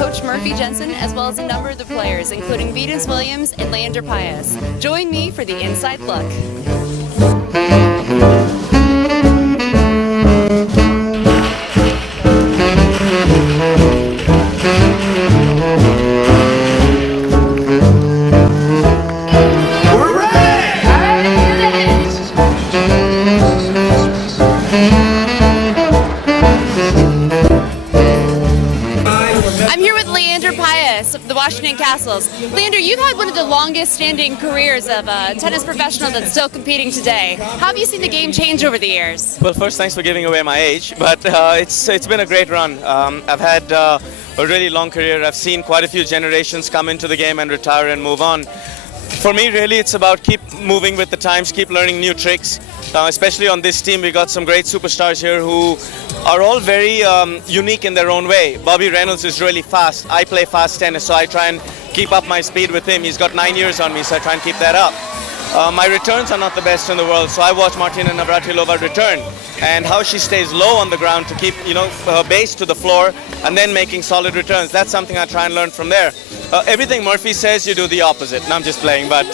Coach Murphy Jensen, as well as a number of the players, including Venus Williams and Leander Paez. Join me for the Inside Look. The Washington Kastles. Leander, you've had one of the longest standing careers of a tennis professional that's still competing today. How have you seen the game change over the years? Well, first, thanks for giving away my age, but it's been a great run. I've had a really long career. I've seen quite a few generations come into the game and retire and move on. For me, really, it's about keep moving with the times, keep learning new tricks. Especially on this team, we got some great superstars here who are all very unique in their own way. Bobby Reynolds is really fast. I play fast tennis, so I try and keep up my speed with him. He's got 9 years on me, so I try and keep that up. My returns are not the best in the world, so I watch Martina Navratilova return and how she stays low on the ground to keep her base to the floor and then making solid returns. That's something I try and learn from there. Everything Murphy says, you do the opposite. And I'm just playing, but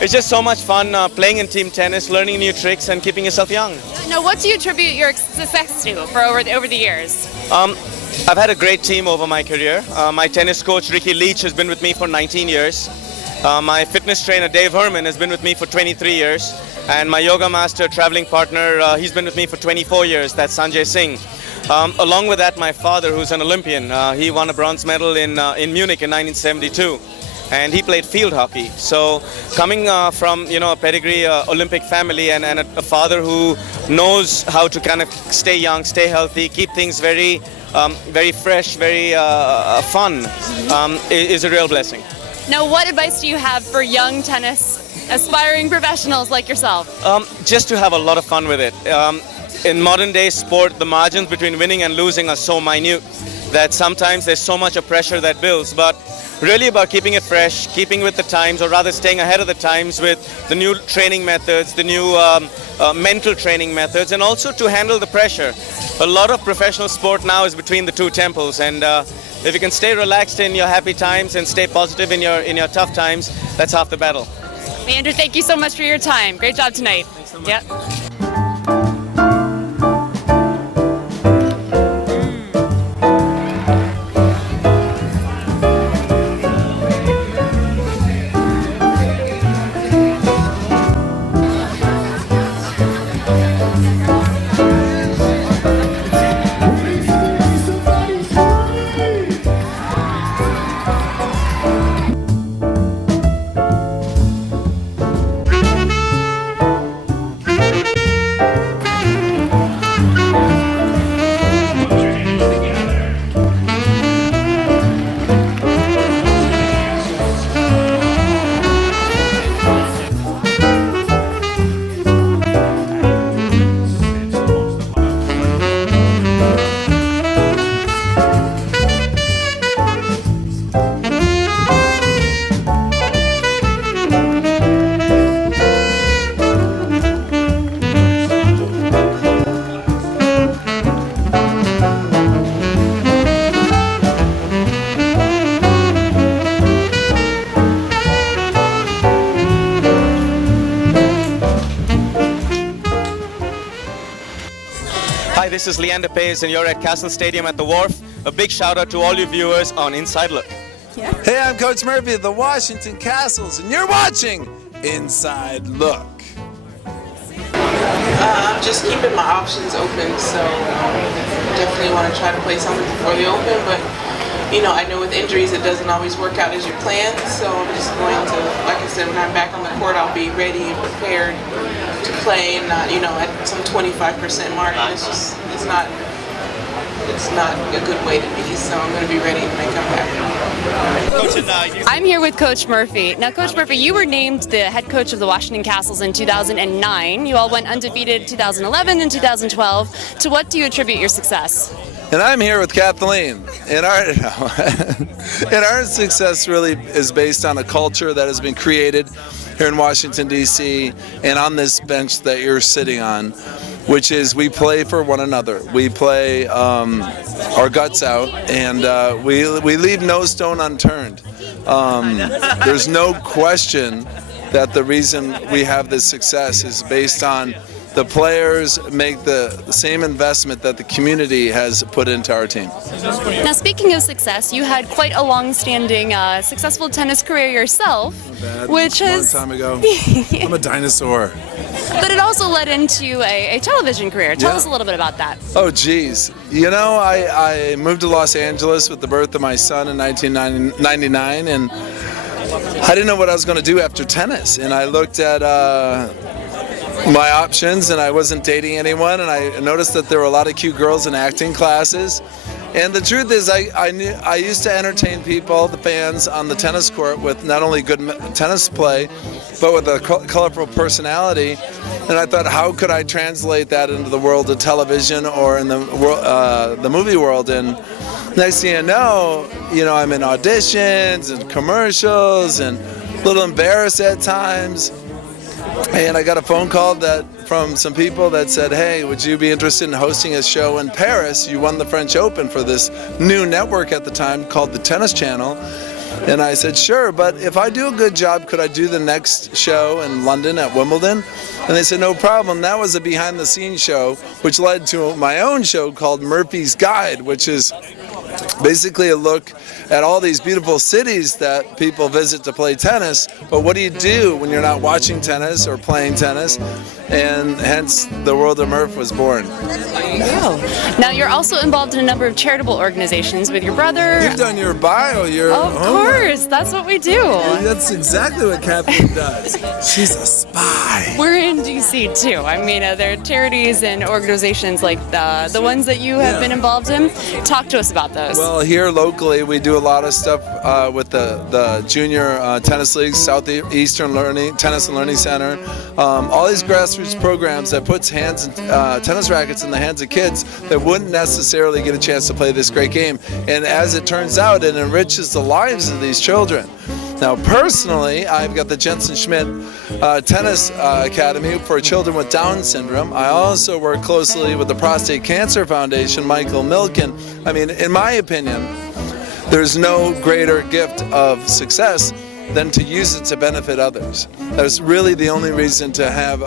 it's just so much fun playing in team tennis, learning new tricks, and keeping yourself young. Now, what do you attribute your success to for over the years? I've had a great team over my career. My tennis coach, Ricky Leach, has been with me for 19 years. My fitness trainer, Dave Herman, has been with me for 23 years. And my yoga master, traveling partner, he's been with me for 24 years. That's Sanjay Singh. Along with that, my father, who's an Olympian, he won a bronze medal in Munich in 1972. And he played field hockey. So coming from a pedigree Olympic family and a father who knows how to kind of stay young, stay healthy, keep things very fresh, very fun, is a real blessing. Now, what advice do you have for young tennis aspiring professionals like yourself? Just to have a lot of fun with it. In modern day sport, the margins between winning and losing are so minute that sometimes there's so much of pressure that builds. But really about keeping it fresh, keeping with the times, or rather staying ahead of the times with the new training methods, the new mental training methods, and also to handle the pressure. A lot of professional sport now is between the two temples, and if you can stay relaxed in your happy times and stay positive in your tough times, that's half the battle. Leander, thank you so much for your time. Great job tonight. Thanks so much. Yep. Hi, this is Leander Paez, and you're at Kastles Stadium at the Wharf. A big shout out to all you viewers on Inside Look. Yeah. Hey, I'm Coach Murphy of the Washington Kastles, and you're watching Inside Look. I'm just keeping my options open, so definitely want to try to play something before the Open, but I know with injuries it doesn't always work out as you planned, so I'm just going to, like I said, when I'm back on the court, I'll be ready and prepared to play and not, at some 25% mark. It's not a good way to be, so I'm going to be ready when I come back. I'm here with Coach Murphy. Now, Coach Murphy, you were named the head coach of the Washington Kastles in 2009. You all went undefeated in 2011 and 2012. To what do you attribute your success? And I'm here with Cathleen. And our success really is based on a culture that has been created here in Washington, D.C., and on this bench that you're sitting on, which is we play for one another. We play our guts out, and we leave no stone unturned. There's no question that the reason we have this success is based on the players make the same investment that the community has put into our team. Now, speaking of success, you had quite a long-standing, successful tennis career yourself, which has... A long time ago. I'm a dinosaur. But it also led into a television career. Tell us a little bit about that. Oh, geez. You know, I moved to Los Angeles with the birth of my son in 1999, and I didn't know what I was going to do after tennis. And I looked at my options, and I wasn't dating anyone, and I noticed that there were a lot of cute girls in acting classes. And the truth is, I used to entertain people, the fans, on the tennis court with not only good tennis play, but with a colorful personality. And I thought, how could I translate that into the world of television or in the movie world? And next thing you know, I'm in auditions and commercials and a little embarrassed at times. And I got a phone call from some people that said, hey, would you be interested in hosting a show in Paris? You won the French Open for this new network at the time called the Tennis Channel. And I said, sure, but if I do a good job, could I do the next show in London at Wimbledon? And they said, no problem. That was a behind-the-scenes show, which led to my own show called Murphy's Guide, which is basically a look at all these beautiful cities that people visit to play tennis, but what do you do when you're not watching tennis or playing tennis? And hence the world of Murph was born. There you go. Now you're also involved in a number of charitable organizations with your brother. You've done your bio, your Of course, that's what we do. That's exactly what Cathleen does. She's a spy. We're in DC too. I mean, there are charities and organizations like the ones that you have been involved in. Talk to us about those. Well, here locally, we do a lot of stuff with the junior tennis leagues, Southeastern Tennis and Learning Center. All these grassroots programs that puts tennis rackets in the hands of kids that wouldn't necessarily get a chance to play this great game. And as it turns out, it enriches the lives of these children. Now, personally, I've got the JENSEN Tennis Academy for children with Down syndrome. I also work closely with the Prostate Cancer Foundation, Michael Milken. I mean, in my opinion, there's no greater gift of success than to use it to benefit others. That's really the only reason to have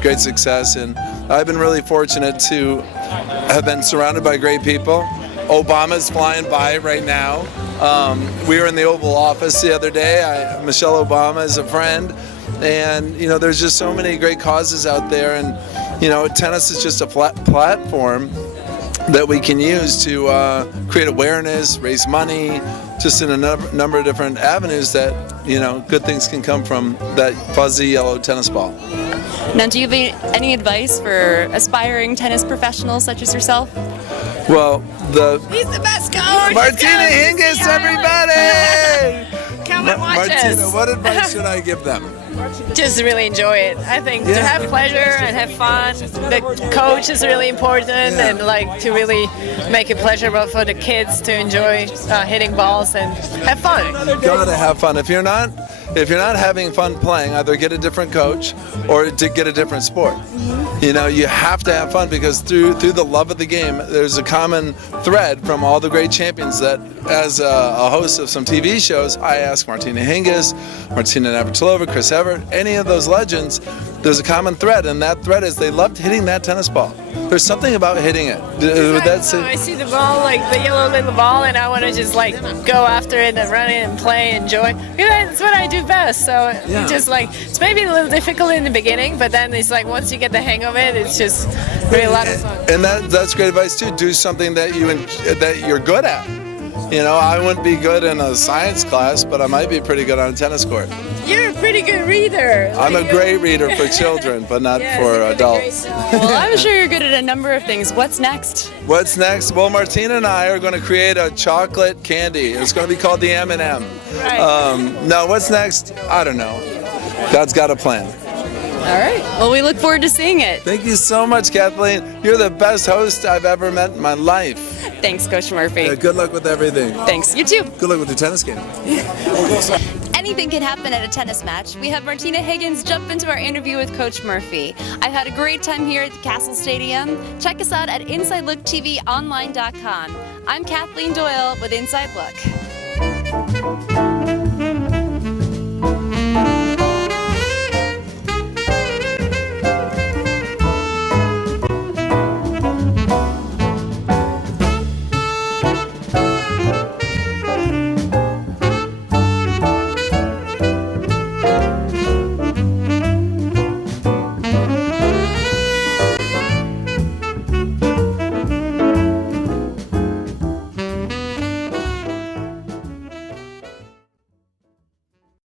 great success, and I've been really fortunate to have been surrounded by great people. Obama's flying by right now. We were in the Oval Office the other day. Michelle Obama is a friend, and there's just so many great causes out there, and tennis is just a platform that we can use to create awareness, raise money, just in a number of different avenues that, good things can come from that fuzzy yellow tennis ball. Now, do you have any advice for aspiring tennis professionals such as yourself? Well, he's the best coach. MARTINA HINGIS, everybody! Come and watch Martina, us. what advice should I give them? Just really enjoy it. I think to have pleasure and have fun. The coach is really important, and to really make it pleasurable for the kids to enjoy hitting balls and have fun. Gotta have fun. If you're not having fun playing, either get a different coach or to get a different sport. You have to have fun, because through the love of the game, there's a common thread from all the great champions that, as a host of some TV shows, I ask Martina Hingis, Martina Navratilova, Chris Evert, any of those legends, there's a common thread, and that thread is they loved hitting that tennis ball. There's something about hitting it. I see the ball, the yellow little ball, and I want to just go after it and run it and play and enjoy. That's what I do best. So it's maybe a little difficult in the beginning, but then it's once you get the hang of it, it's just really a lot of fun. And that's great advice too. Do something that you're good at. I wouldn't be good in a science class, but I might be pretty good on a tennis court. You're a pretty good reader. I'm a great reader for children, but not for adults. Well, I'm sure you're good at a number of things. What's next? What's next? Well, Martina and I are going to create a chocolate candy. It's going to be called the M&M. Right. No, what's next? I don't know. God's got a plan. All right. Well, we look forward to seeing it. Thank you so much, Kathleen. You're the best host I've ever met in my life. Thanks, Coach Murphy. Good luck with everything. Thanks. You too. Good luck with your tennis game. anything can happen at a tennis match, we have Martina Higgins jump into our interview with Coach Murphy. I've had a great time here at the Kastles Stadium. Check us out at InsideLookTVOnline.com. I'm Cathleen Doyel with Inside Look.